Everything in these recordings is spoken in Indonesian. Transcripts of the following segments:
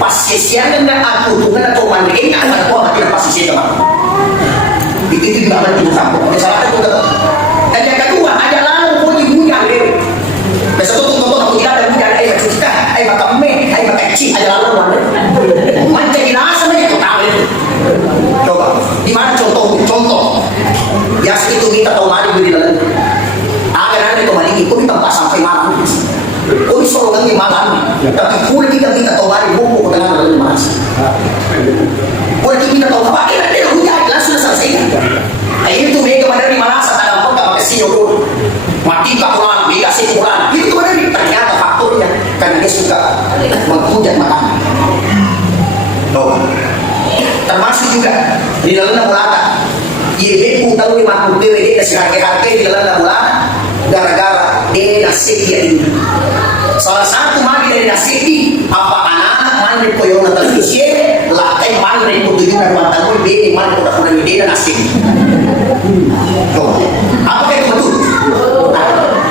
pasisian na ako tungan atau mandiri na ako mati na pasisi ka itu juga mati mo sampo salah itu dan yang kedua ada lalu ko di bujang deh besok tuh aku tidak ada bujang kita maka me maka ci ada lalu mana jelas sama itu tahu itu coba di mana contoh ya itu kita tahu mari di dalam agar ada kembali itu kita pas sampai malam oh solo kan di malam tapi full kita tahu mari buku ke tengah dalam mas boleh kita tahu apa dia udah langsung selesai itu mereka pada di Malasa tak dapat pakai sinyal mati tak pulang dikasih pulang itu pada ternyata faktornya karena dia suka menghujat makanan termasuk juga di dalam mulata dia tahu di makhluk dia kasih harga di dalam mulata gara-gara dia nasib dia ini salah satu magi dari nasib ini apa anak-anak mandi koyona terusnya lakai mandi kutujuan mantan dia mandi udah dia nasib apa itu betul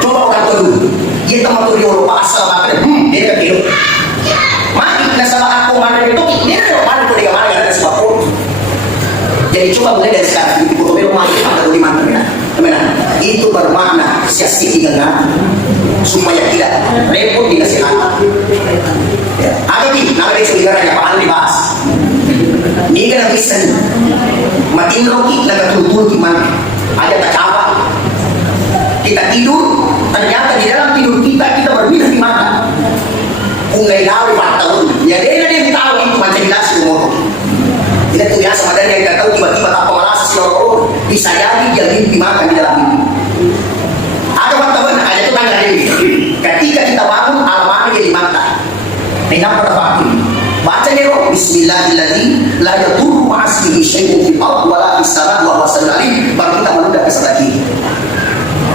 coba orang tua dulu dia teman tuh dia pasal makan dia kan hidup mati masalah aku mandi itu dia mandi kok dia mandi ada sebab jadi coba mulai dari sekarang di foto belum mandi pada di mana teman itu bermakna siasati dengan supaya tidak repot dikasih anak ada di nama sejarahnya Pak Andi bahas ini kan bisa makin roki naga tutur gimana ada tak apa kita tidur ternyata di dalam tidur kita berpindah di mana ungai lawi patau ya dia tahu itu macam jelas umur tidak tuh biasa ada yang tidak tahu tiba-tiba tanpa merasa si orang bisa jadi dia mimpi makan di dalam mimpi ada wartawan ada itu tanya ini ketika kita bangun alamnya jadi mata dengan pada waktu baca nih Bismillahirrahmanirrahim la yadurru ma'asmihi syai'un fil ardi wa la fis samaa'i wa huwa as-sami'ul 'alim baru kita menunda ke sebelah kiri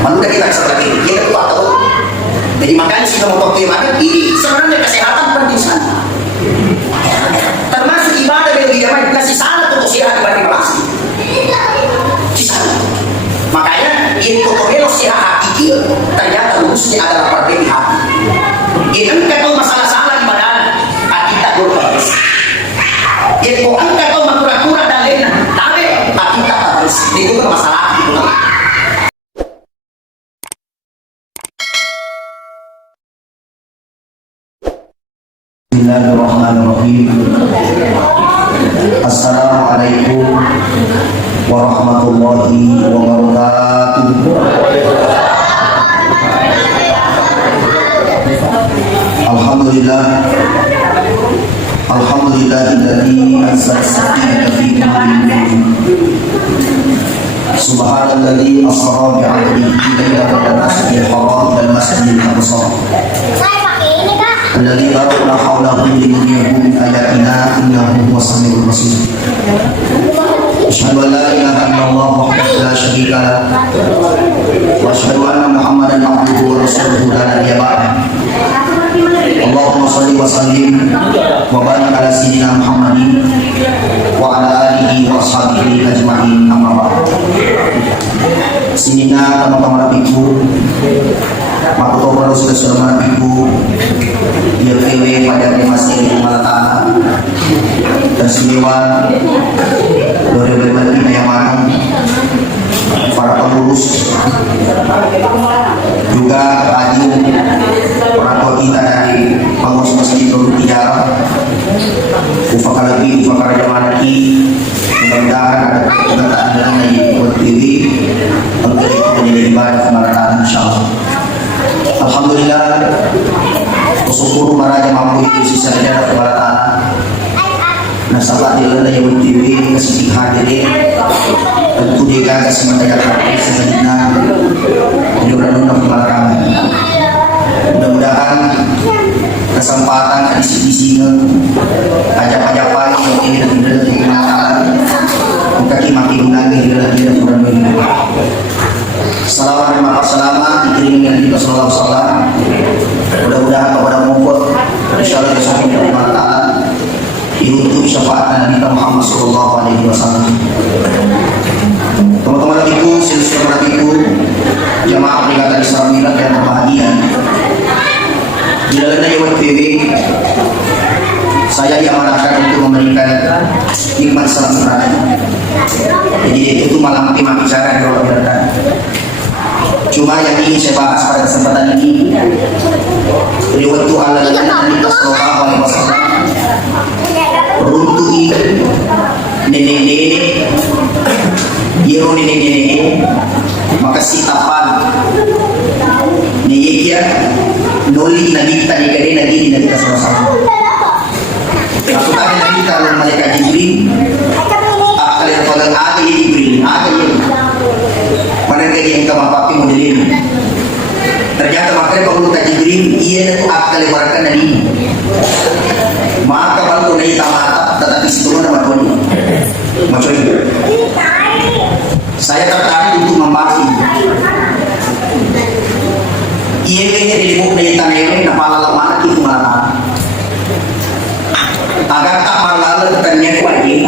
menunda kita ke sebelah kiri kita tuh tahu jadi makanya sih kamu tahu gimana ini sebenarnya kesehatan penting sekali termasuk ibadah yang dijamain kasih salat untuk sihat dibanding melasi sisa makanya itu kotohelo sihat hakiki ternyata lurusnya adalah perbaiki hati ini kan masalah-salah di badan kita dulu itu angka kau makura-kura dan lain tapi kita harus itu masalah itu Bismillahirrahmanirrahim. Assalamualaikum warahmatullahi wabarakatuh. Alhamdulillah alladzi anzala as-sakinata fi qulubi subhanalladzi asra bi 'abdihi laylatan min al-masjidil haram ila al-masjidil aqsa alladzi la hawla illa min ayatina innahu huwas samiul basir. Asyhadu an la ilaha illallah wahdahu la syarika lahu wa asyhadu anna Muhammadan abduhu wa rasuluhu la nabiyya ba'dahu. Allahumma shalli wa sallim wa barik ala sayyidina Muhammadin wa ala alihi wa ashabihi ajma'in amma ba'd. Sinina teman-teman rapiku maka kalau sudah merapiku dia kewe pada masih di Malata dan semua boleh berbagi yang para pengurus juga radio orang tua kita dari pengurus masjid Nurul Tijarah ufakar lebih ufakar jamanaki mudah-mudahan ada kegiatan dari TV untuk menjadi ibadah kemarahan insyaallah. Alhamdulillah bersyukur para jemaah mampu sisa sejarah kemarahan nasabah di lada yang TV kasih hadirin tentu dia kasih materi sebenarnya mudah-mudahan kemarahan. Mudah-mudahan kesempatan isi-isi ajak-ajakan yang ini dan kemarahan kita makin lagi dia mudah-mudahan. Assalamualaikum dikirim dengan kita sallallahu alaihi wasallam. Mudah-mudahan kepada mumput insyaallah subhanahu wa ta'ala untuk syafaat Nabi Muhammad sallallahu alaihi wasallam. Teman-teman rabiku, silsilah rabiku, jamaah peringatan Islam Milad yang berbahagia. Di dalamnya Yawan PW saya diamanahkan untuk memberikan nikmat salat. Jadi itu tuh malam tema bicara di orang datang. Cuma yang ingin saya bahas pada kesempatan ini, riwayat Allah Nabi Sallallahu Alaihi Wasallam runtuh nenek-nenek, yero nenek-nenek, maka sitapan niya noli nagita ni kare nagini nagita sama-sama. Aku tadi nagita oleh malaikat Jibril, kalian pada ada Jibril, ada yang mana yang kamapapi modelin. Ternyata makanya kalau tak Jibril, ia itu akal lebarkan dari maka baru naik tamata, tetapi sebelumnya macam ini. Macam ini. Saya tertarik untuk membahas ini. Ia kayaknya di buku dari tanah ini, nama mana itu mana? Agar tak malah tertanya kuali.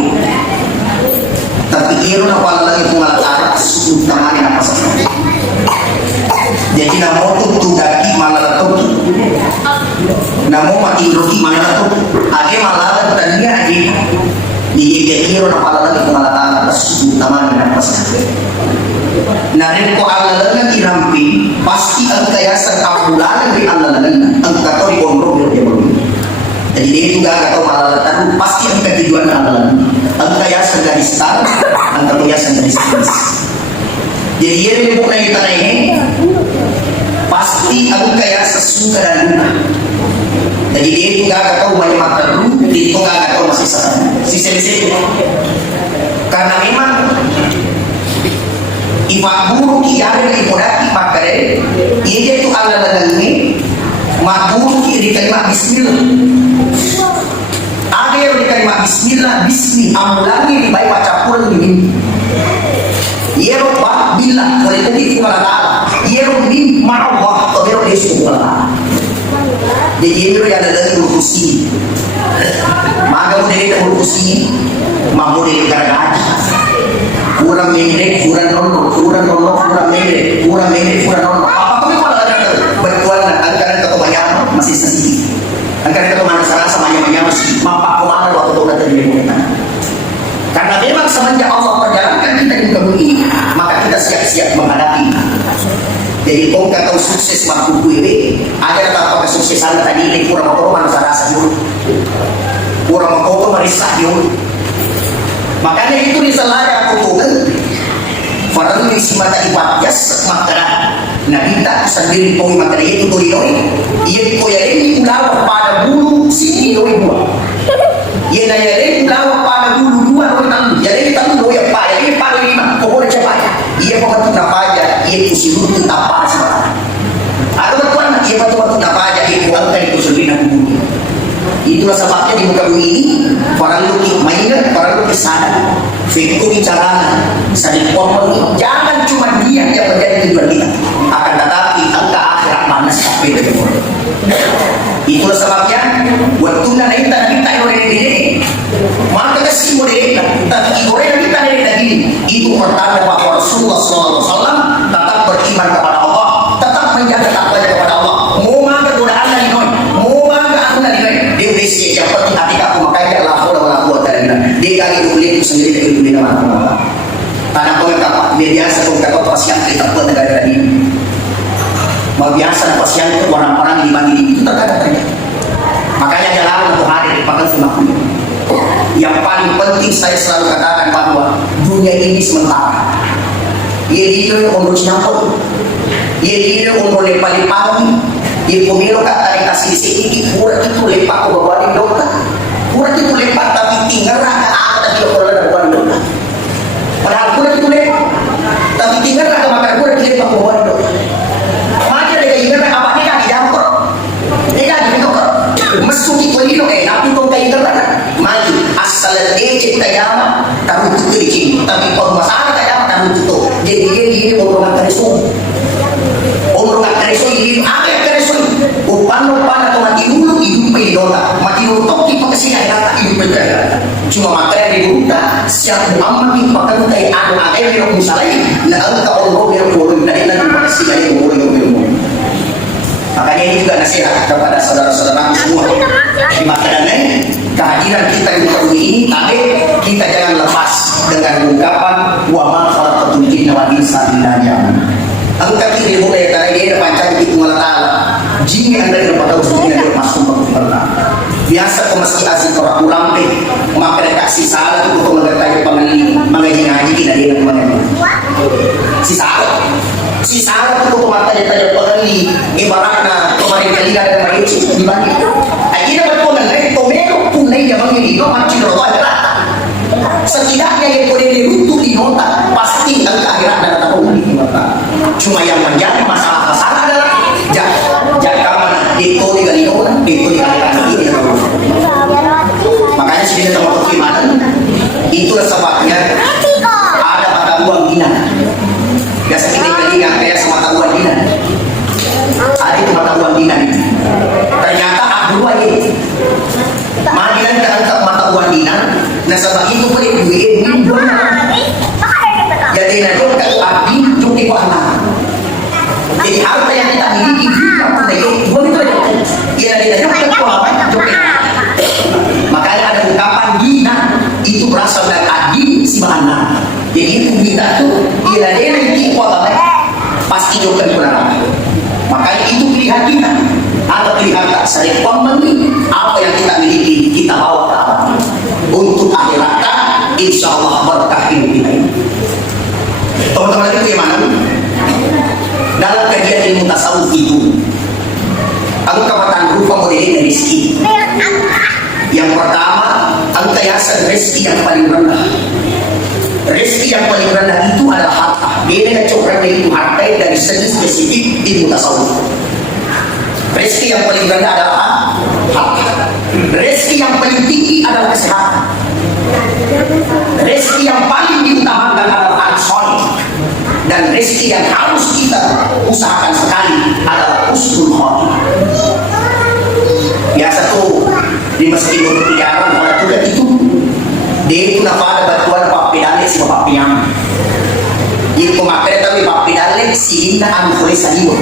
Tapi ia nama itu malah sudah tangan apa saja. Jadi nama tu daki malah tu, nama mati roki malah tu. Age malah tertanya age. Dia kira nama itu malah sudah tangan apa saja. Narin ko Allah lang irampi pasti ang kaya sa kapulanan di Allah lang ang kato di kontrol dia belum. Jadi dia juga kato malalatan pasti ang katujuan ng Allah ang kaya sa garis tar ang katuya sa garis garis. Jadi dia lebih na ita na ini pasti ang kaya sa suka dan luna. Jadi dia juga kato may mataru dito nga kato masih sa sisi karena memang Ibaburu kiara na ipodaki pakare, iya itu Allah lalangin, maburu ki di kalimat Bismillah. Ada yang di kalimat Bismillah, Bismi amulangi di baik baca pun ini. Iya roba bilang oleh tadi kepada Allah, iya robi marwah atau iya robi sukulah. Jadi iya robi ada lagi berurusi, maka udah kita berurusi, mampu dari karena kurang mengerek, kurang nono, kurang mengerek, kurang nono. Apa pun kalau ada bertuan anggaran ke banyak masih sedikit. Anggaran ke mana sana banyak masih mampak kemana waktu itu udah terjadi. Karena memang semenjak Allah perjalankan kita di muka bumi, maka kita siap-siap menghadapi. Jadi kau kata sukses waktu ini, ada kata kesuksesan tadi ini kurang mana rasa dulu, kurang merisah dulu. Makanya itu risalah aku tuh Faradu isi mata ibadyas makanan Nabi tak sendiri kau mata itu tuh ini ia kau yang ini ulawa pada bulu sini doi dua ia naya ini ulawa pada bulu dua doi tamu jadi ini tamu doi apa ya ini pada lima kau boleh coba ia membantu apa aja ia kusi dulu tak apa sebenarnya ada betulan ia bantu apa aja ia kuangkan itu sendiri nak bulu. Itulah sebabnya di muka bumi ini para luki mainan, para luki sadar fikir bicara saling ngomong jangan cuma dia yang menjadi tujuan kita akan tetapi angka akhirat mana sampai dari mulut. Itulah sebabnya waktu kita oleh diri maka kasih model tapi oleh kita dari diri itu pertanda bahwa Rasulullah SAW tetap beriman kepada Allah tetap menjaga takwanya kepada Allah mau makan godaan dari noi mau makan aku dari noi dia besi yang penting hati kamu makanya Allah wala quwwata illa billah dia kali itu sendiri dari dunia mana tanah kau yang dapat dia biasa kau dapat pasien kita buat negara ini biasa pasien itu orang-orang di bagi itu terkadang terjadi makanya jalan untuk hari dipakai semakin yang paling penting saya selalu katakan bahwa dunia ini sementara ia hidup untuk nyampur ia hidup untuk lepa-lepa ia pemilu kata dikasih sedikit kurang itu lepak ke bawah di dokter kurang itu lepak tapi tinggal raka ada di bawah di dokter padahal kurang itu lepak tapi tinggal raka makan kurang lepak ke bawah di dokter macam dia ingat apa ni kan di dapur dia kan di dokter masuk itu ini tapi kau tak ingat raka maju asal dia cerita jama kamu tutup di tapi kalau masalah tak jama kamu tutup jadi dia orang tersebut orang tersebut ini apa yang tersebut upano atau mati dulu hidup pedota mati dulu toki pakai sih data hidup pedota cuma makanya di buta siap Muhammad ini pakai kayak ada yang misalnya nah angka orang yang boleh dari nanti pakai sih yang boleh makanya ini juga nasihat kepada saudara-saudara semua di makanan lain kehadiran kita di muka bumi ini, tapi kita jangan lepas dengan ungkapan wa ma khalaqatul jinna wal insa illa liya'budun. Ang kakiri mo kaya tayo dia pancang itu ngalatala. Jini anda yang pada usul dia masuk pernah. Biasa ko maski asik orang ulampe, maka si salah itu kung magkatayo pangali mga ginhaji kinali ng mga si salah itu kung magkatayo pangali ibarat na kumarin kalina ng mga ito, di ba? Ay inaman po ng ito, meron po na yung mga ito, magsinoroa na setidaknya yang boleh diruntuh di nota pasti ang akhirat dan tahun di nota. Cuma yang menjadi masalah adalah jaga mana itu di galina, itu di akhirat ini. Makanya sini sama keimanan itulah sebabnya ada mata uang dinar. Biasa kita galina kayak semata uang dinar. Ada itu mata uang dinar. Ternyata Abdul Wahid Madilan terangkat mata uang dinar. Nah sebab itu boleh duit minum. Jadi nanti kalau abdi cukup anak. Jadi harta yang kita miliki kita punya dua itu aja. Ia tidak cukup apa cukup. Makanya ada ungkapan dina itu berasal dari adi si mana. Jadi itu kita tuh ia dia nanti apa pasti juga kurang. Makanya itu pilihan kita. Ada pilihan tak sering pembeli apa yang kita miliki kita bawa ke alam. Untuk akhirat insya Allah berkah hidup kita ini. Teman-teman itu yang mana? Dalam kajian ilmu tasawuf itu angkatan berupa modelnya rezeki. Yang pertama angkayasan rezeki yang paling rendah. Rezeki yang paling rendah itu adalah harta. Beda dengan coklat itu harta dari segi spesifik ilmu tasawuf. Rezeki yang paling rendah adalah harta. Rezeki yang paling tinggi adalah kesehatan. Rezeki yang paling diutamakan adalah anak soleh. Dan rezeki yang harus kita usahakan sekali adalah husnul khotimah. Biasa tuh di masjid Nurul pada tugas itu dia itu nafada batuan Pak Pedale si Bapak Piyam. Itu pemakaian tapi Pak Pedale si Inna Anfuri Saliwa.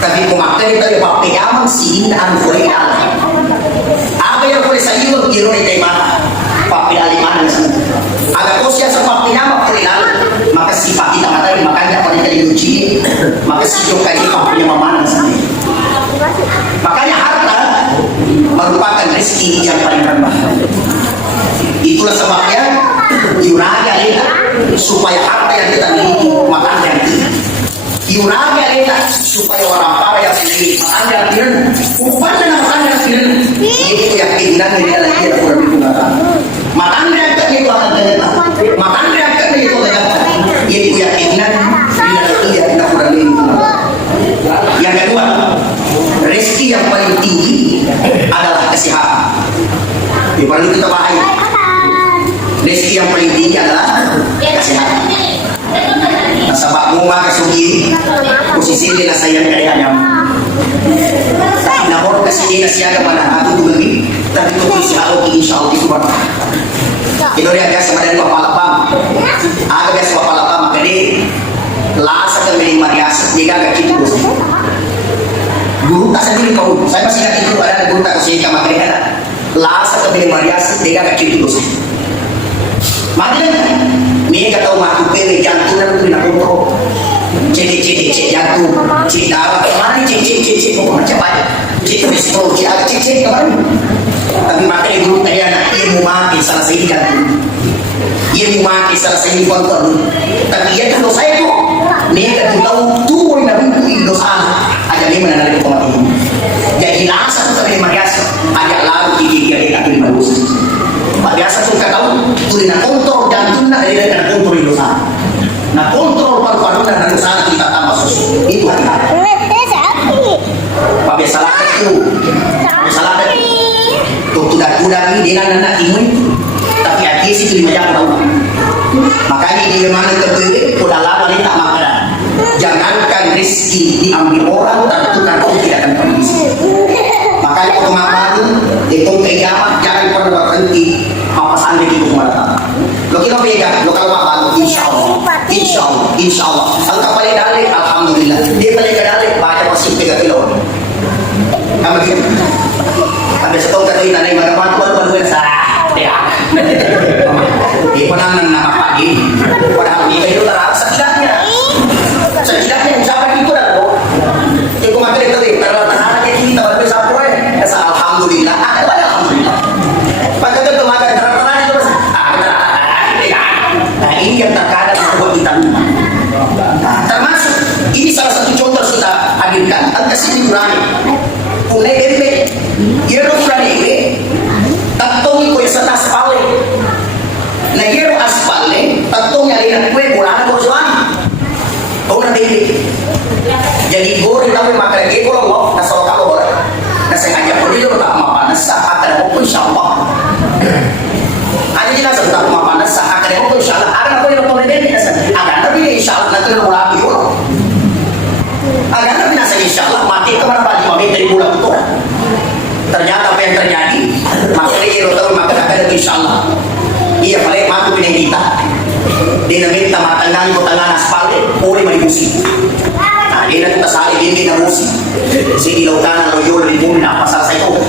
Tapi pemakaian tapi Pak Piyam si Inna Anfuri Ala. Apa yang boleh Saliwa kiro di tema Pak Pedale mana sana. Agak kosnya Pak Piyam Pak Pedale maka sifat kita materi makanya pada kita diuji maka sifat kita Pak Piyam mana sana. Makanya harta merupakan rezeki yang paling rendah. Itulah sebabnya yuraga kita supaya harta yang kita miliki makan yang tinggi. Yuraga kita supaya orang para yang memiliki makan yang tinggi. Bukan dengan makan yang tinggi. Itu yang keinginan dari dalam dia kurang digunakan. Makan yang tinggi itu akan ternyata. Makan yang tinggi itu ternyata. Itu yang keinginan dari dalam dia tidak kurang digunakan. Yang kedua, rezeki yang paling tinggi adalah kesehatan. Perlu kita bahaya. Rezeki yang paling tinggi adalah kesehatan. Sebab rumah kesugi posisi dia sayang kayaknya. Namun kesini siaga mana aku tuh lagi. Tapi tu insya Allah itu berapa. Itu dia biasa pada bapak lapang. Agak biasa bapak lapang maka dia lasa kembali marias dia agak gitu. Guru tak sendiri kau. Saya masih ingat itu ada guru tak kasih kamar mereka. Lasa kembali marias dia agak gitu. Makanya ini kata umat itu jantung dan kena kontrol. Cek jantung, cek darah kemana, cek pokoknya cepat. Cek kolesterol, cek kemana. Tapi makanya dulu tanya anak ilmu mati salah satu jantung. Ilmu mati salah satu kontrol. Tapi ya kalau saya tuh, ini kan tahu tuh yang itu dosa. Aja ini mana dari pemati. Jadi langsung ke marias agak lalu gigi aku di bagus. Pak biasa tuh kata tahu dengan kontrol jantung dari kontrol dosa. Nah kontrol paru-paru dan dosa kita tambah susu itu hati-hati. Pak biasa lah itu, biasa lah tuh kuda ini dengan anak imun, tapi hati sih itu lima tahu. Makanya di mana terpilih udah lama ini tak makan. Jangankan rezeki diambil orang, tentukan kau tidak akan permisi. Makanya waktu makan itu kiamat jangan pernah berhenti. Apa sandi itu semua. Lo kita pegang, lo kalau makan, insya Allah. Angka paling dalek, alhamdulillah. Dia paling dalek, banyak masih 3 kilo. Kamu gitu. Habis itu kata kita naik mana tuan sini kurani. Punay embe. Yero kurani ini. Tattong ko sa aspal. Na yero aspal tattong yang ina kue bulan ko juan. Kau na dili. Jadi gor kita makan lagi kalau mau nasol kalau boleh. Nasa ngajak ko dito tak mapanas sa akan mo insyaallah. Ano din nasa tak mapanas sa akan mo insyaallah. Akan ako yung pwede nasa. Akan nabi insyaallah natin na wala yun. Akan nabi nasa insyaallah mati ka man bali mami dari bulan itu. Ternyata apa yang terjadi? Makanya iro tahu maka akan insyaallah. Iya balik mati pinagita. Dia naminta matanggal ko tangan aspal uri malibusi. Dia na tasali din na musik. Sige lautan ang loyol ni Bumi na pasal sa ito.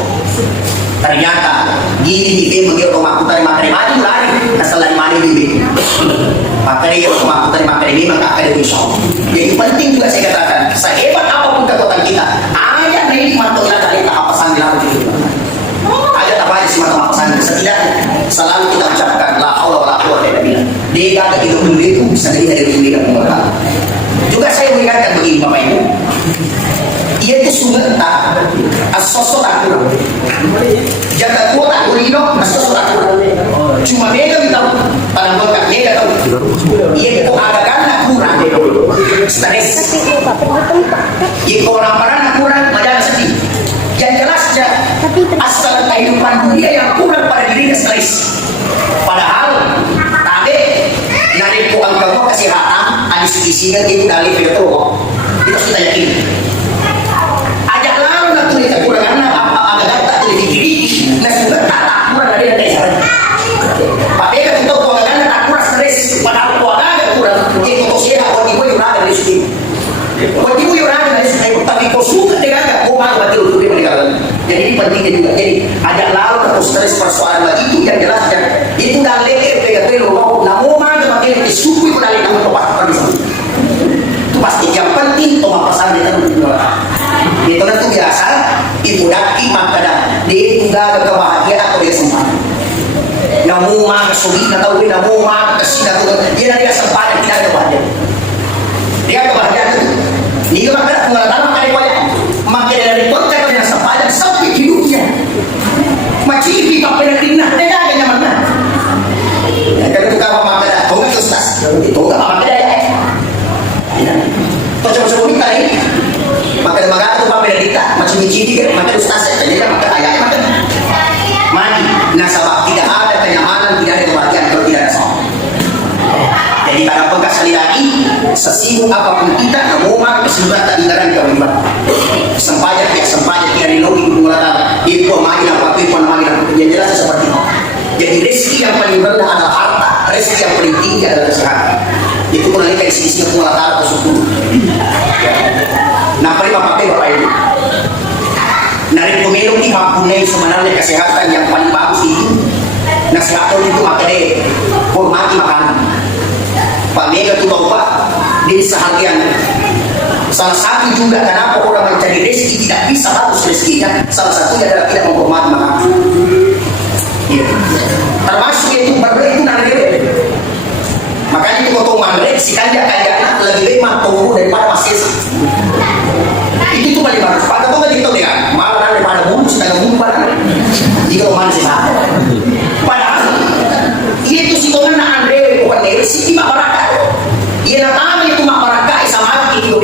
Ternyata gini hindi magiging kumakutan ng makarimani mulai nasa lalimani bibig. Makariyo kumakutan ng makarimani magkakalimani siya. Yang penting juga saya katakan, sa hebat apapun kekuatan kita, ayat na hindi matulad dari nakapasan nila dito. Ayat apa sih mata-matasan setidaknya selalu kita ucapkan la haula wala quwwata illa billah. Dia kata itu bisa jadi dari diri dan Allah. Juga saya mengingatkan begini Bapak Ibu, ia itu sungguh tak asosok tak kurang, jaga kuat tak kurang, asosok tak kurang. Cuma mereka tahu, pada mereka mereka tahu, ia itu agak kurang, stres. Ia orang parana kurang, majalah sedih. Yang jelasnya asal kehidupan dunia yang kurang pada dirinya stres. Padahal tadi nari puang kamu kesehatan, ada isinya itu dari Petro. Itu kita yakin. Ajak lalu nanti kita kurang apa agak tak jadi diri. Nah sudah tak kurang dari yang saya. Tapi kan kita kurang tak kurang stres. Padahal kurang agak kurang. Itu sehat. Waktu itu yang ada dari situ. Waktu itu yang ada dari situ. Tapi kau suka dengan agak kurang betul betul meninggalkan. Jadi ini pentingnya juga. Jadi ajak lalu atau stres persoalan lagi itu yang jelasnya. Itu dah leher PGP lo. Namun mana makin disukai pada leher tempat pergi. Itu pasti yang penting toma pesan kita itu nanti biasa ibu daki makada dia tunggal kebahagiaan atau dia sempat namu mak sugi atau dia namu mak kasih atau dia nanti sempat tidak ada kebahagiaan dia kebahagiaan itu dia makada pengalaman makada banyak makada dari kota yang sempat sampai hidupnya macam ini apa yang dinah tidak ada nyaman kalau itu kalau makada kau nggak susah itu nggak makada ya coba-coba kita ini maka magata pa pinagita macam-macam kan maka ustaz jadi kan maka ayat maka mati nasabah tidak ada kenyamanan tidak ada kebahagiaan kalau tidak ada sholat. Jadi pada pengkas sekali lagi sesibuk apapun kita namun kesimpulan tak dilarang kewajiban sempajak tidak dilogi pengelolaan itu main apa pun main yang jelas seperti itu. Jadi rezeki yang paling rendah adalah harta, rezeki yang paling tinggi adalah kesehatan. Itu menalika isi-isi pengelolaan atau suku. Nah, Bapak Ibu, narik pemilu ini mempunyai sebenarnya kesehatan yang paling bagus itu. Nasihat itu maka deh, hormati makanan. Pak Mega itu Pak, di seharian. Salah satu juga kenapa orang mencari rezeki tidak bisa bagus rezekinya. Salah satunya adalah tidak menghormati makanan. Ya. Termasuk itu berbeda itu nanti. Makanya itu potongan si kanjak-kanjaknya lebih baik tunggu daripada masih itu tuh paling bagus. Pada kau nggak tahu dia malah daripada bulu sedang ngumpul jika kau masih sama. Padahal itu si kau nak andre bukan dari si mak baraka. Ia nak itu mak baraka sama itu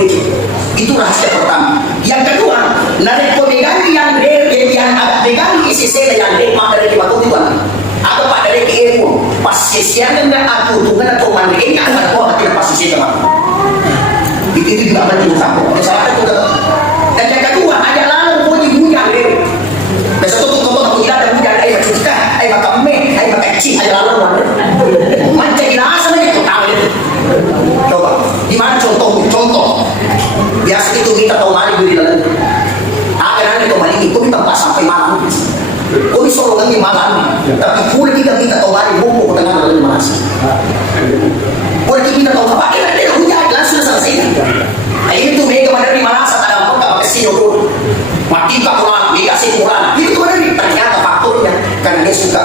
itu rahasia pertama. Yang kedua narik pemegang yang dari yang agak pegang isi sela yang dari mak dari batu tuan. Atau pada dari ibu pas sesian dengan aku tungan atau mandiri akan kau hati pas sesian kamu. Itu juga penting sama. Salah satu dan yang kedua ada lalu kau dibunyang deh. Besok tuh aku tidak ada bunyang ayam kita, ayam kami, ayam kecil ada lalu mana. Macam dirasa lagi kau tahu itu. Coba, di mana contoh? Biasa itu kita tahu mana di dalam. Akan kau balik itu kita pas sampai malam. Kau disuruh lagi malam, tapi boleh kita tahu mana buku tengah dalam mana. Boleh kita tahu apa? Dia hujan langsung selesai. Itu mereka dari mana saat ada mereka pakai sinur, mati tak pulang, dikasih pulang. Itu dari ternyata faktornya karena dia suka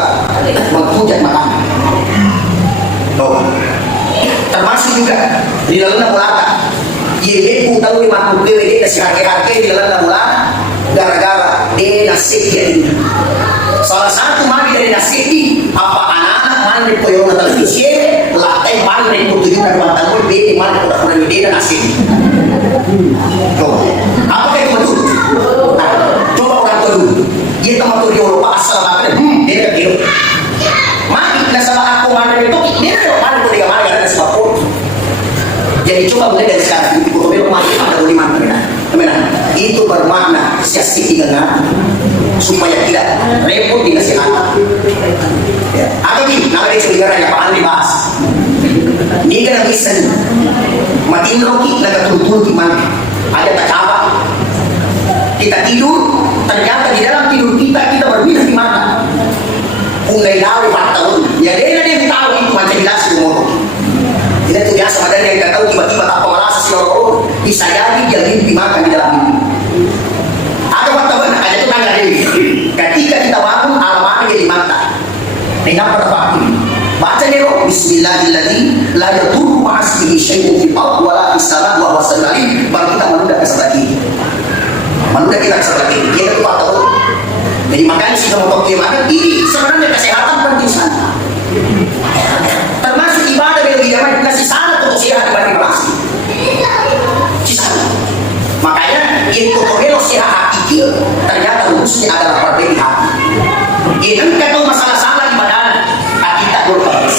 menghujat makanan. Termasuk juga di dalamnya mulaka. Jadi utang ni makhluk dia kasi harga-harga di dalam bulan gara-gara dia nasib dia. Salah satu mandi dari nasib ini apa anak-anak mandi koyo na televisi, latai mandi ko tujuh na matangol, bete mandi ko na dia nasib. Apa itu betul? Coba orang dulu, dia teman tu dia orang asal makan, dia tak kira. Mandi nasabah aku mandi itu, dia tak mandi ko dia mandi ada sebab pun. Jadi coba mulai dari sekarang, ibu kau mati ada di mana, teman? Itu bermakna siasat tinggal supaya tidak repot di kesehatan. Ya. Ada di nama dia sebenarnya yang paling dibahas. Ini kan bisa matiin roki naga turun di mana? Ada takaba. Kita tidur, ternyata di dalam tidur kita berpindah di mana? Unggai lalu 4 tahun. Ya dia tahu itu macam jelas di motor. Tidak itu biasa ada yang tak tahu tiba-tiba tak merasa si orang bisa jadi dia mimpi makan di dalam mimpi. Ada wartawan ada itu tangga dewi. Ketika kita bangun alamatnya jadi mata. Dengan pada baca nero Bismillahirrahmanirrahim la yadurru ma'asmihi syai'un fil ardh wa la fis sama' wa huwas samiul alim. Baru kita menunda ke sebelah kiri. Menunda kita ke sebelah kiri. Dia itu tahu. Jadi makanya si nomor bagaimana ini sebenarnya kesehatan penting sangat. Termasuk ibadah yang dijamin kasih sana untuk sehat dibanding relasi. Sisana. Makanya yang kotorelo sehat hakiki ternyata rumusnya adalah perbaiki hati. Yang engkau tahu masalah-salah di badan, hati tak berbaris.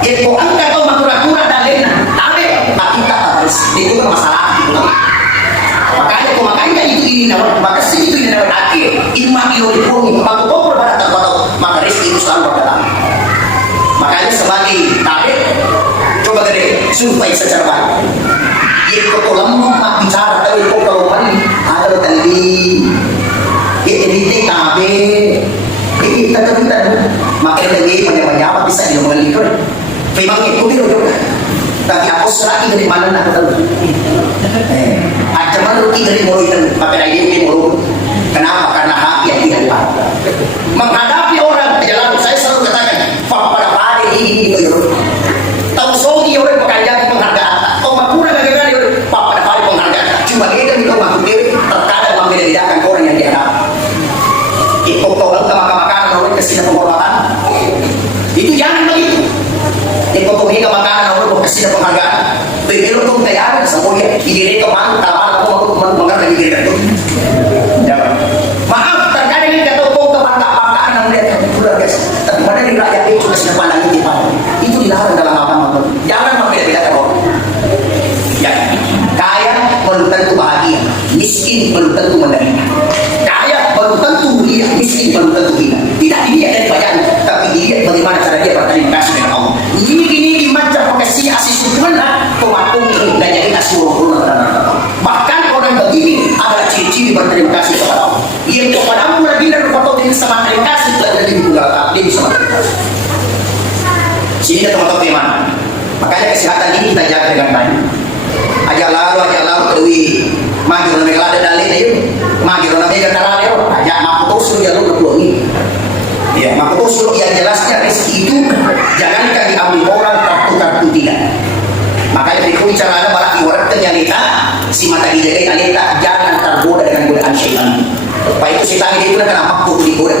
Yang kau engkau tahu makura-kura dan lain tapi hati tak berbaris. Itu kan masalah hati. Makanya itu ini nama maka itu ini nama hati. Iman itu dikurungi. Maka kau berbadan terbatas maka rezeki itu selalu berdalam. Makanya sebagai tarik, coba gede survei secara baik. Itu kalau lemah bicara, tapi itu kalau mani ada tadi, ini tabe, ini kita makanya lagi banyak bisa diomongin itu. Memang itu dia juga. Tapi aku serah dari mana nak tahu. Ada mana dari mulut itu, makanya ini mulut. Kenapa? Karena hati yang tidak ada. Menghadapi orang jalan saya selalu katakan, pada ini tahu sogi oleh pekerjaan penghargaan atau makuna bagaimana oleh pada hari penghargaan cuma dia itu makhluk dewi terkadang membeda-bedakan orang yang dihadapi itu kalau makanan oleh kesini penghormatan itu jangan begitu itu kalau makanan oleh kesini penghargaan begitu tuh tayar semuanya diri kemana kalau kamu mengerti diri itu maaf terkadang kita tahu kebanggaan yang melihat luar biasa tapi pada di rakyat itu sudah pandang itu dilarang dalam agama. Jangan membeda-bedakan orang. Ya, kaya belum tentu bahagia, miskin belum tentu menderita. Kaya belum tentu mulia, miskin belum tentu hina. Tidak dilihat dari badan, tapi dilihat bagaimana cara dia berterima kasih dengan Allah. Ini macam kasih asih sempurna, pematung dan jadi asmul bahkan orang begini adalah ciri-ciri berterima kasih kepada Allah. Yang kepadamu lagi dan foto ini sama terima kasih telah jadi dia bisa berterima kasih. Sini ada teman-teman yang mana? Makanya kesehatan ini kita jaga dengan baik. Ajak lalu kedui maju na megalada dalil na yun. Maju na megalada yun. Ajak makutusul jalur kedua ini. Ya, makutusul yang jelasnya rezeki itu jangankan diambil orang kartu tidak. Makanya berikut bicara malah iwaratkan nyalita si mata dijaga nyalita jangan tergoda dengan godaan syaitan. Pak itu syaitan itu kan apa kutu digoda.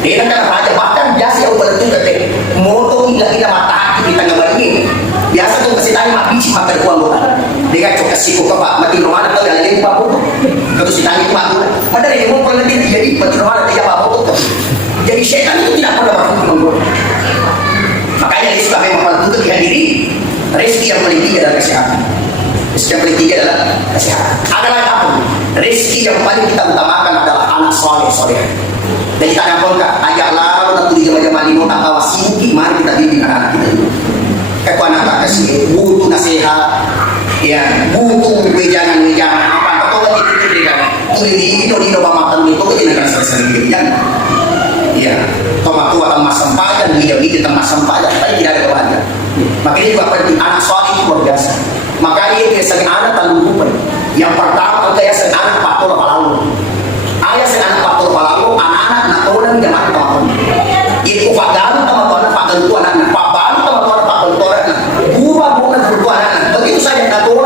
Dia kan raja bahkan biasa yang berarti kata moto kita mata hati kita ngebagi biasa tuh kasih tanya mak biji makan uang bukan dia kan coba kasih kok pak mati rumah atau yang lain pak pun kalau si tanya itu mak padahal yang mau pernah jadi mati rumah tidak apa apa jadi setan itu tidak pernah berhenti menggoda makanya dia suka memang menuntut diri rezeki yang paling tinggi adalah kesehatan rezeki yang paling tinggi adalah kesehatan adalah apa rezeki yang paling kita utamakan adalah anak soleh dan kita nampak ajak lalu nanti di zaman-zaman ini tak tahu sibuk mari kita bimbing anak kita itu kau anak tak kasih butuh nasihat ya butuh wejangan apa kau lagi diberikan ini dino bamakan itu ini kan selesai diberikan ya tomat tua tempat sampah dan video tempat sampah tapi tidak ada kebahagiaan makanya juga penting anak soal itu luar biasa makanya dia biasanya anak tak lupa yang pertama kayak anak patul palau ayah anak patul palau anak-anak nak tahu dan tidak mati teman itu pagaru teman-teman pagal itu anak-anak pagal teman-teman pagal itu anak buah-buah itu anak begitu saja nak tahu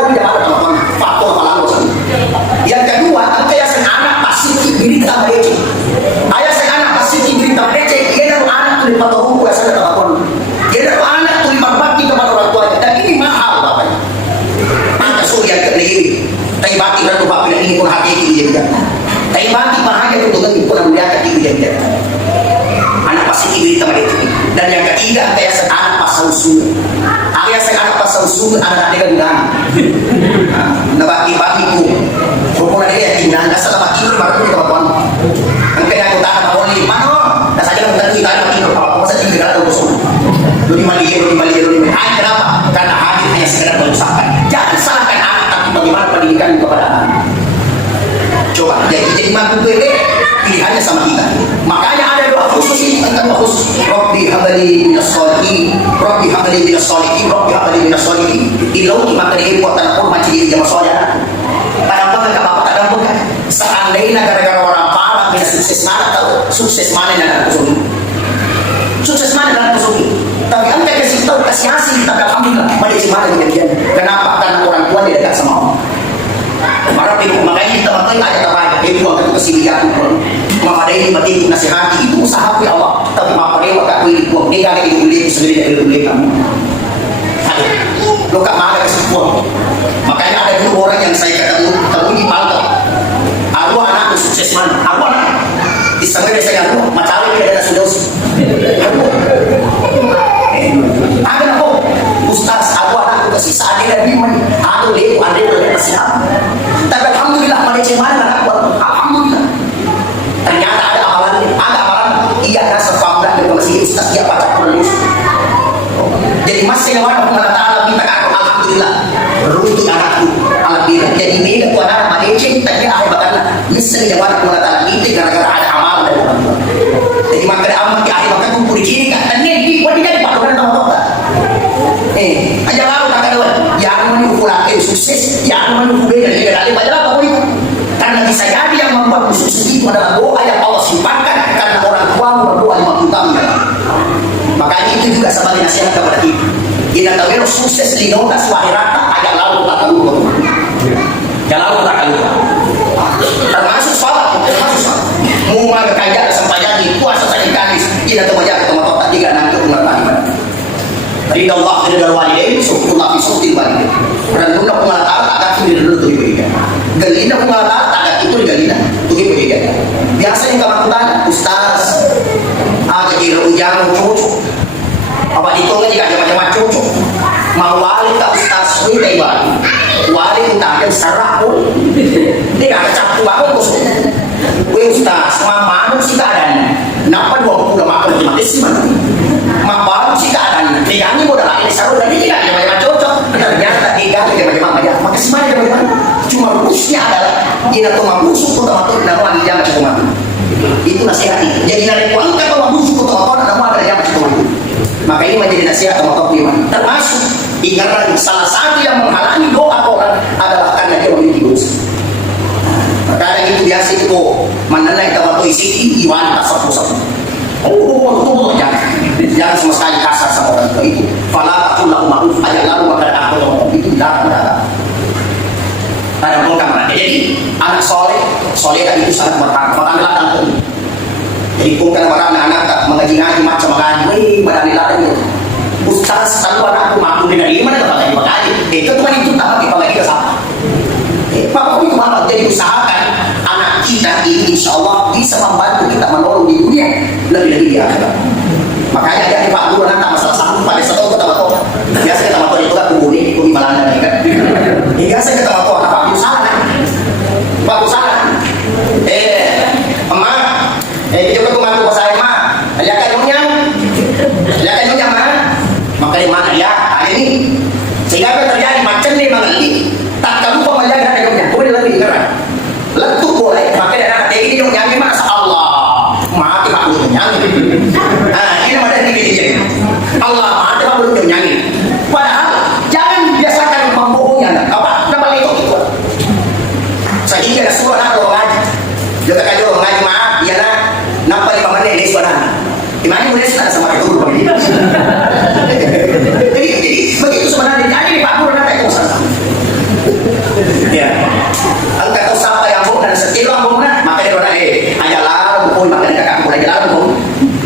usungan. Kaya saya anak pas sa usungan, anak natin kagundang. Nabaki-baki ko. Kung na nila, tingnan, nasa nabaki ko, bakit ko kapakuan. Ang kaya ko tahan ako ni Mano, nasa dyan ang tanong tayo makino, kapag sa tingin ka na gusto. Luni mali. Ay, kenapa? Karena hadir hanya sekedar berusaha. Jangan salahkan anak tapi bagaimana pendidikan kepada anak. Coba, jadi mampu bebe, pilihannya sama kita. Makanya ada doa khusus ini tentang khusus. Rabbi habali minas solihin, Rabbi habali minas solihin, Rabbi habali minas solihin. Ilau maka dia buat tanah pun macam ini jamaah soalnya. Kadang-kadang tak apa kadang-kadang. Seandainya gara-gara orang parah punya sukses mana tahu? Sukses mana yang ada kusumi? Sukses mana dalam kusumi? Tapi anda kasih tahu kasih hasil kita alhamdulillah. Pada mana demikian? Kenapa? Karena orang tua dia dekat sama Allah. Para pintu makanya kita matai ada terbaik itu akan kasih lihat pun. Mama dia ini mati nasihati itu usaha ya Allah. Tapi mama dia tak boleh buang dia ada itu boleh sendiri dari boleh kamu. Lo kak mana kasih buang. Makanya ada dulu orang yang saya ketemu di Malta. Aku anak sukses mana? Aku anak. Di sana dia saya aku macam ini ada sudah. Ada apa? Ustaz, aku anak kasih saat dia di mana? Aku dia ada nasihat. Tapi alhamdulillah pada mana aku alhamdulillah. Ternyata ada amalan iya rasa faham dan masih ustaz dia baca Quran. Jadi masih lewat Allah Taala minta aku alhamdulillah. Runtuh anakku alhamdulillah. Jadi ini aku anak malecing tapi aku bakal mesti lewat Allah Taala itu gara-gara ada amalan dari orang tua. Jadi maka ada amal di akhir maka kumpul di sini kan tadi di wadi jadi paduan tahu tak? Aja lalu tak ada yang menunggu lagi sukses, yang menunggu dari dari banyak apa itu? Karena bisa jadi yang membuat sukses itu adalah doa yang Allah simpankan karena orang tua berdoa 50 tahun. Makanya itu juga sebagai nasihat kepada kita. Kita tahu sukses di dunia akhirat aja lalu tak lupa. Ya lalu tak lupa. Termasuk salat, mau mengkaji sampai jadi puasa sekali kali. Kita tahu aja ketemu tak tiga nanti umur tadi. Ridha Allah dari walidain, syukurullah fi syukur walidain. Dan tunda pengatar tak akan dulu tu diberikan. Galina pengatar tak akan itu galina tu diberikan. Biasa yang kamu tanya, Ustaz, ada di ujang cucu. Apa itu kan jika macam-macam cucu. Mau wali tak Ustaz, ini tak wali. Wali tak ada sarah pun. Dia tak ada campur apa pun. Wei Ustaz, mama sih tak ada. Nampak 20 makan di mana sih mana? Mama sih tak ada. Dia ni modal ini saru dan ini tidak macam cocok. Ternyata dia macam macam. Maka semuanya macam cuma rusnya adalah dia tu mampusu tu teman-teman dan orang jangan cuma. Itu nasihat itu. Jadi nanti kuang kata mampusu tu teman-teman dan orang jangan cuma. Maka ini menjadi nasihat teman-teman. Termasuk ingat lagi salah satu yang menghalangi doa orang adalah karena dia memiliki dosa. Kadang itu biasa itu mana kita waktu isi iwan tak satu-satu. Jangan sama sekali kasar sama orang tua itu. Fala takul lahu ma'ruf aja lalu maka aku ngomong itu dilarang. Ada pun kamar. Jadi anak soleh itu sangat berhak. Maka ladang tu. Jadi pun kan para anak-anak mengaji-ngaji macam mengaji, badani ladang itu. Ustaz kalau anakku mampu dengan iman dapat mengaji. Itu cuma itu tak kita lagi ke sana. Maka itu malah jadi usahakan anak kita ini insya Allah bisa membantu kita menolong di dunia lebih-lebih di akhirat. Makanya dia Pak Guru nanti masalah satu pada satu kita tahu. Biasa kita tahu itu kan kubuni Malanda kan. Biasa kita tahu apa Pak Usana. Pak Usana. Emak. Kita ketemu saya emak. Lihat kajunya. Lihat kajunya mah. Maka di mana dia? Ini sehingga apa terjadi macam ni mengerti. Tak kamu pemenjaga kajunya. Boleh lebih keras. Letup boleh. Maka dia nak ini yang nyanyi masa Allah. Mati Pak Guru nyanyi. Allah ada apa belum nyanyi. Padahal jangan biasakan membohongnya. Apa nama itu? Sehingga suruh anak lo ngaji. Dia tak ada ngaji maaf. Dia nak nampak 5 menit ini suara. Gimana boleh sudah sama itu? Jadi begitu sebenarnya. Jadi Pak Guru nanti itu salah. Ya. Angkat tahu siapa yang bohong dan setiap bohong maka dia orang ajalah bohong maka dia kakak boleh jalan bohong.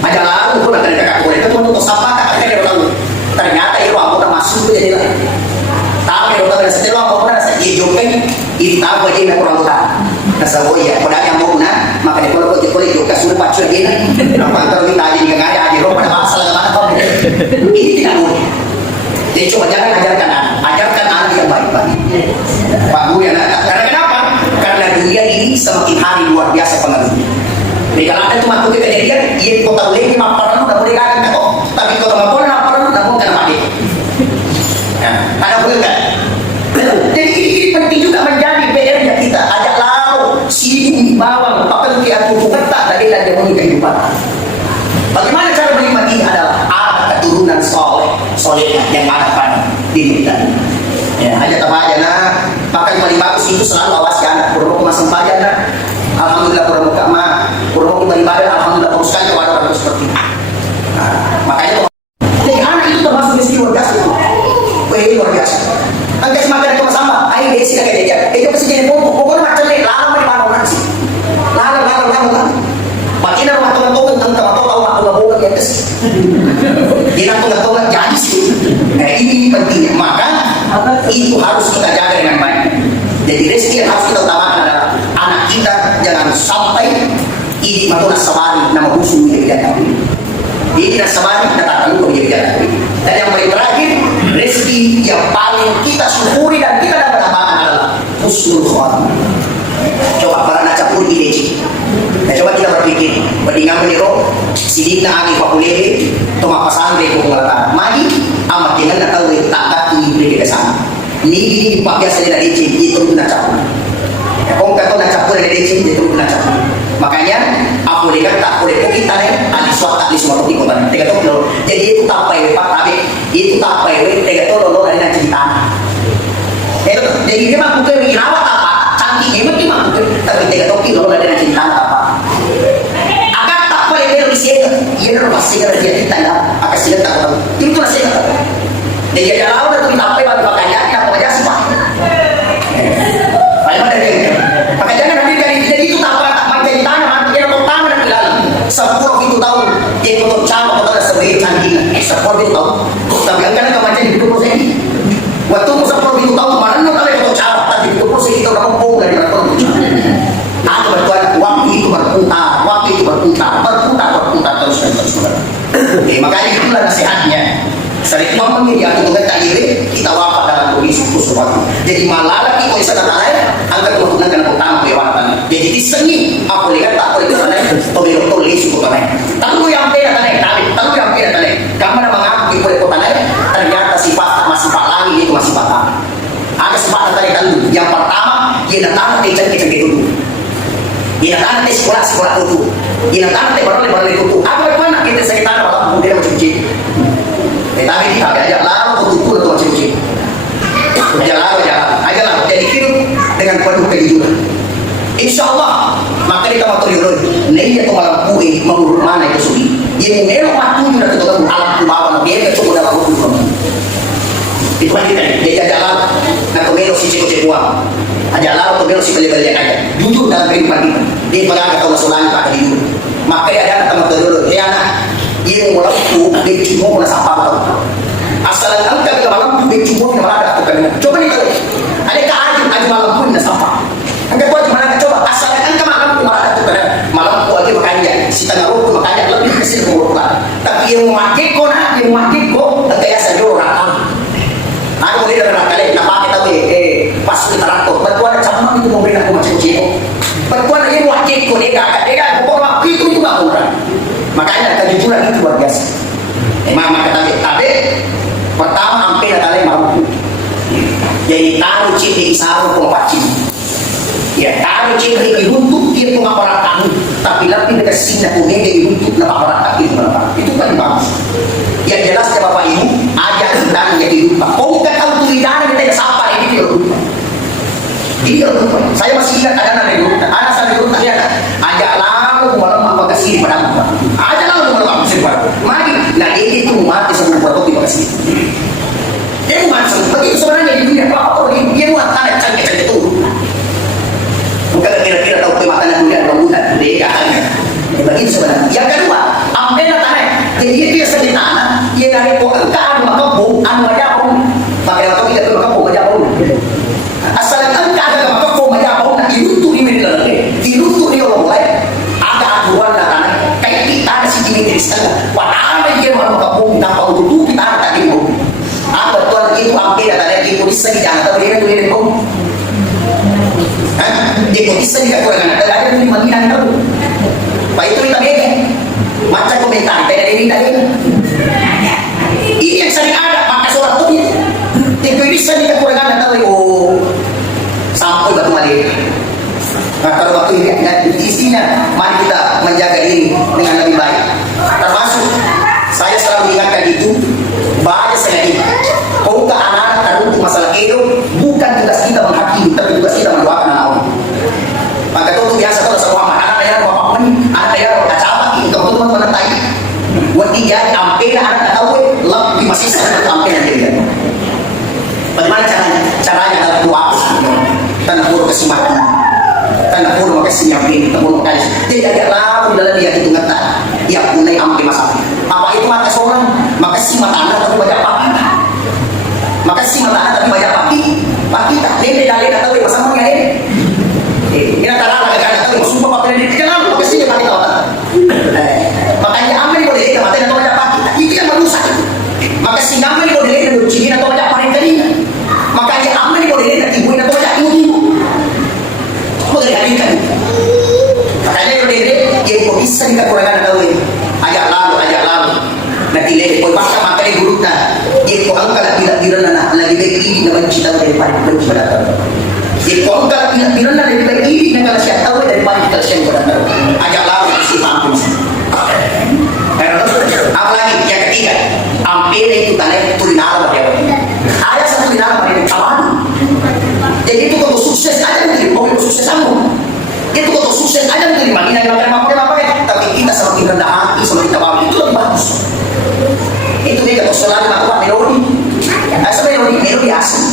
Ajalah bohong maka dia kakak boleh. Itu untuk siapa? Ternyata itu aku tak masuk jadi lah. Tapi dokter dan setelah aku pernah saya hidupkan ini tahu aja yang kurang tahu. Nasa oh ya, pada yang mau nak maka dia kalau juga sudah pacu lagi nak. Apa antar kita aja nggak ada aja pada masalah mana kau. Ini tidak boleh. Jadi coba jangan ajarkan anak yang baik-baik. Pak Guru yang anak. Karena kenapa? Karena dunia ini semakin hari luar biasa pengaruhnya. Jadi kalau ada cuma tuh kejadian, ia kota boleh maparan udah boleh kan kata, tapi kota maparan udah boleh kan pakai. Ada boleh kan? Jadi ini penting juga menjadi PR-nya kita. Ajak lau, sini bawang, apa yang aku ketak dari dan demi kehidupan. Bagaimana cara menikmati adalah ada keturunan soleh yang ada pada diri kita. Ya, aja tambah aja nah, pakai paling bagus itu selalu awasi anak. Kurang masam saja nah. Alhamdulillah kurang muka mah, kurang beribadah. Alhamdulillah terus sekali kepada orang seperti itu. Nah, makanya jadi anak itu termasuk misi luar biasa. Luar biasa. Angkat semakin itu sama. Ayo desi kakek dia. Itu pasti jadi pokoknya macam ni lama di mana orang sih. Lama. Makin ada orang tua tentang tahu aku nggak boleh di atas. Dia nggak tahu jadi sih. Nah ini pentingnya. Maka itu harus kita jaga dengan baik. Jadi rezeki yang harus kita utamakan adalah anak kita jangan sampai ini matuna sabari nama musuh menjadi jatuh. Ini nasabari kita tak perlu menjadi jatuh. Dan yang paling terakhir rezeki yang paling kita syukuri dan kita dapat dapatkan adalah husnul khotimah. Coba para nacapur ide cik. Nah, coba kita berpikir, berdingan meniro, sidik na angin papulele, tuma pasangre ko kumalataan. Magi, amat dengan natau tak tuwi ke sana. Ini pak biasa dia dari cik, itu nacapur. Kong kata nacapur dari cik, itu nacapur. Makanya, aku lihat tak boleh kita ada suatu di semua di kota. Tiga tu jadi itu tak payah pak tapi itu tak payah. Tiga tu lo dari nanti tanah. Itu jadi dia mampu ke rawat apa? Cantik memang dia mampu tapi tiga tu lo dari nanti tanah apa? Akan tak payah dia bersih. Ia dah pasti kerja dia tanah. Akan sila tak tahu. Itu nasi tak tahu. Jadi ada lawan tu tak payah pakaian kita pakaian sih pak. Paling ada dia. Pakaian nanti jadi itu tak payah tak pakai tanah. Sepuluh itu tahun dia kotor campur kotor sebagai cantik. Sepuluh itu tahun. Tapi angkanya kemana di hidup saya ini? Waktu 10 itu tahun mana nggak ada kotor campur tapi hidup saya itu orang pun dari kotor. Aku bertuan waktu itu berputar terus. Makanya itulah nasihatnya. Sering memilih atau kita iri kita wafat dalam kondisi sesuatu. Jadi malah kita bisa lain angkat menggunakan pertama kelewatan. Jadi disengi apa lihat tak boleh tanah tomiro toli suku tanah. Tahu yang beda tanah. Kamu nak mengaku boleh tanah ternyata sifat masih sifat lagi itu masih sifat tanah. Ada sifat tadi kan yang pertama dia datang ke kita gitu. Dia datang ke sekolah itu. Dia datang ke baru itu. Apa mana kita saya tanah kalau kemudian macam cik. Tapi kita ajak lalu betul atau macam cik. Ajak lalu jadi hidup dengan penuh kejujuran. InsyaAllah maka kita matur yurun naya to malam kue mengurut mana itu sulit yang melok waktu juga kita tahu alam kubawa biar kita coba dalam waktu kami itu kan kita dia jalan nak melok si ceko buang aja lalu melok si beli aja jujur dalam kehidupan kita dia menganggap tahu masalah kita di dulu maka dia ada kata matur yurun ya anak ia mau laku dia cuma mau sapa tahu asal angkat ke malam dia cuma mau ada atau kan coba nih ada keajib malam pun sapa angkat buat mana coba asal angkat malam pun ada atau kan malam pun lagi makanya si tengah ruku makanya lebih kecil mengurukan tapi yang memakai kok kayak saja orang aku boleh dengar kali nak pakai tahu pas kita rakot batuan sama itu mau beri aku macam ciko batuan lagi memakai kok dia pokoknya itu nggak murah makanya kejujuran itu luar biasa maka tapi pertama hampir ada yang mampu jadi taruh cinta isaru kompacin ya taruh cinta untuk dia pengaparan kamu tapi lebih dekat sini aku dia untuk pengaparan itu paling bagus yang jelasnya bapak ibu ajar tentang yang hidup kau kan tahu tuh lidahnya kita siapa ini dia lupa saya masih ingat ada anak saya dulu tak lihat ajak lalu malam apa kesini pada ajak lalu malam kesini pada mari nah ini tuh mati sebelum berkopi kasih dia masuk begitu sebenarnya di dunia apa dia buat tanda cantik itu bukan kira-kira tahu pemakanan dunia rambutan dia begitu sebenarnya yang kedua ambil tanah jadi dia sedih tanah dia dari pohon maka bu anu aja pun pakai waktu kita tuh maka bu aja pun asal angka ada maka bu aja pun nak dirutu di mana lagi dirutu di orang lain ada aturan tanah kayak kita ada si Dimitris ka. Patama yung mga makapong napaututupi tayo tadi mo. Ang betul itu hampir ada di polis lagi jangan tahu dia tulis kok. Di polis lagi tak kurang ada di Madinah itu. Pak itu kita beda. Macam komentar dari ini tadi. Ini yang sering ada pakai surat tuh dia. Di polis lagi tak kurang ada tahu oh sampai batu malik. Nah, kalau waktu ini dan isinya, mari kita menjaga diri dengan lebih baik. Termasuk saya selalu ingatkan itu, banyak sekali. Kau ke anak teruntuk masalah hidup, bukan tugas kita menghakimi, tapi tugas kita mendoakan anak orang. Maka itu biasa kalau semua anak yang bapak ini, anak yang kacau, itu teman-teman menentai. Waktu dia sampai anak tahu, lebih masih sangat sampai dia. Bagaimana caranya? Caranya adalah doa. Tanah buruk kesimpangan. Karena pun makasih yang ini ketemu kali tidak ada lalu dalam dia itu ngata ya punai ambil masalah apa itu mata seorang makasih mata anda tapi banyak papi makasih mata anda tapi banyak papi tak lele dalil atau masa mau ngene ini antara ada kan atau sumpah papi ini kenapa makasih dia pakai tahu makanya ambil boleh dia mata atau banyak papi itu yang merusak makasih ambil boleh dia bercini atau banyak paling kali makanya ambil boleh dia ibu atau banyak ibu menghadikan makanya yang kok bisa kekurangan tahu ini ajak lalu nanti lele kau bakal makan guru tak dia kok angkat tidak anak lagi baik ini dengan cita daripada benci pada dia kok angkat tidak lebih baik ini dengan siapa tahu daripada kita siapa pada ajak lalu si mampu apalagi yang ketiga hampir itu tanya tulinara pada ada satu tulinara pada kawan jadi itu kalau sukses aja mungkin mau sukses sambung itu kalau sukses aja mungkin Madinah yang apa tapi kita semakin rendah hati semakin kita bawah itu lebih bagus itu dia kalau selalu melakukan melodi sebenarnya melodi asli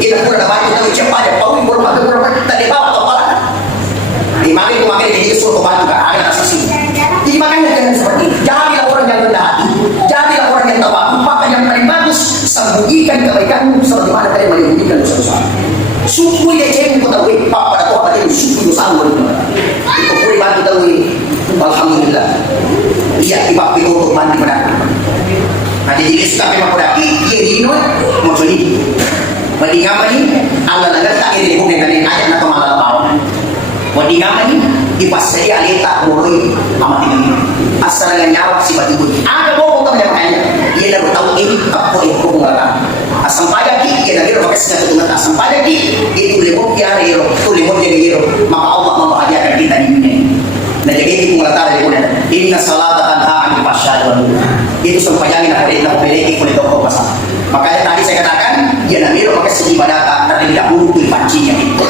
kita pun ada banyak tapi cepat aja bau berapa tadi bawa kepala dimakai jadi suruh kembali juga ada sisi jadi makanya jangan seperti ini jadilah orang yang rendah hati jadilah orang yang tahu maka yang paling bagus sembunyikan kebaikanmu sebagaimana kalian menyembunyikan dosa-dosa. Syukur dia cek kita tahu pak pada Tuhan pada syukur dosa-mu. Itu boleh bantu tahu alhamdulillah. Iya ibak itu untuk mandi pada. Nah jadi suka memang pada dia dino mau jadi. Mandi ngapain? Allah naga tak ini hukum yang kalian ajak nak malah bawah. Mandi ngapain? Dipasai alita boleh amat ini. Asal dengan nyawa sifat ibu. Ada bohong tak yang ia dah bertahu ini apa yang kau mengatakan. Asam pada ki ia dah kira pakai senjata itu mata. Asam pada ki itu lemot kiara hero, itu lemot jadi hero. Maka Allah membahagiakan kita di dunia. Dan jadi itu mengatakan dari mana? Inna salata tanha anil fahsya'i wal munkar. Itu sempayangin apa itu memiliki kulit dokter pasal. Makanya tadi saya katakan dia nak hero pakai segi ibadah tapi tidak butuh pancinya itu.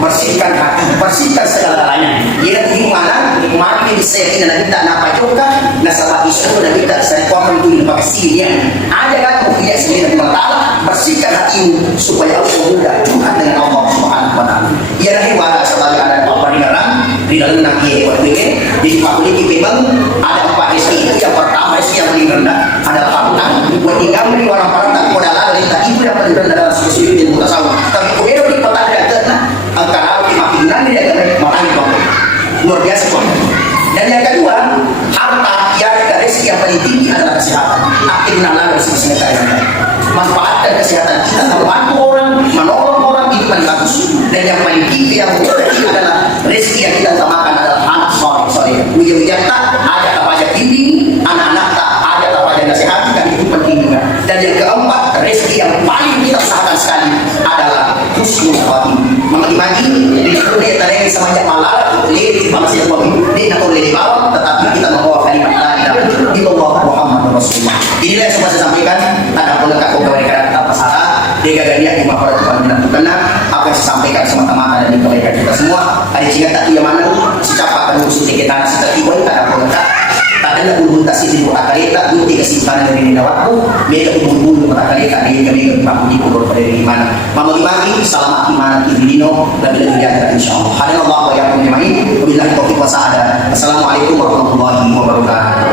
Bersihkan hati, bersihkan segala-galanya. Ia pergi mana? Mari bisa kita nak minta nak pacoka, nak salah isu nak minta saya kuakan itu pakai sihirnya. Ada kan mufiyah sendiri Allah bersihkan hatimu supaya Allah mudah curhat dengan Allah Subhanahu wa taala. Ia dah wala sebagai ada apa dengaran di dalam nanti waktu ini. Jadi Pak Polisi memang ada empat rezeki itu yang pertama rezeki yang paling rendah adalah harta. Buat tiga orang perantau modal itu yang paling rendah dalam sisi ilmu tasawuf. Tapi kemudian di kota ada angka makin nanti dia akan makan luar biasa kok. Dan yang kedua harta yang rezeki yang paling tinggi adalah kesehatan. Akhirnya lalu rezeki kita manfaatkan kesehatan kita membantu orang menolong orang itu paling bagus. Dan yang paling tinggi yang adalah rezeki yang kita utamakan adalah anak soleh. Ujung-ujung tak ada apa aja tinggi anak-anak tak ada apa aja nasihat kan itu penting juga. Dan yang keempat rezeki yang paling kita usahakan sekali adalah husnul khatimah. Mengimani di dunia tadi semenjak malam lihat masih di nak boleh dibawa tetapi kita membawa kalimat la ilaha illallah Muhammadur Rasulullah. Inilah yang saya sampaikan tak boleh kau kebaikan kita pasara dia gadiah di para Tuhan menentukan apa yang saya sampaikan semata-mata dari kebaikan kita semua. Ada jika tak yang mana siapa akan usul kita nasi tertiba tak boleh tak ada kuntasi di kota kereta bukti kesimpangan dari waktu mereka bulu kota kereta dia kami bangun di pulau pada di mana mama bagi selamat iman ibnino dan bila dia insyaallah hadana Allah wa yakum jami'in wabillahi taufiq wa sa'ada. Assalamualaikum warahmatullahi wabarakatuh.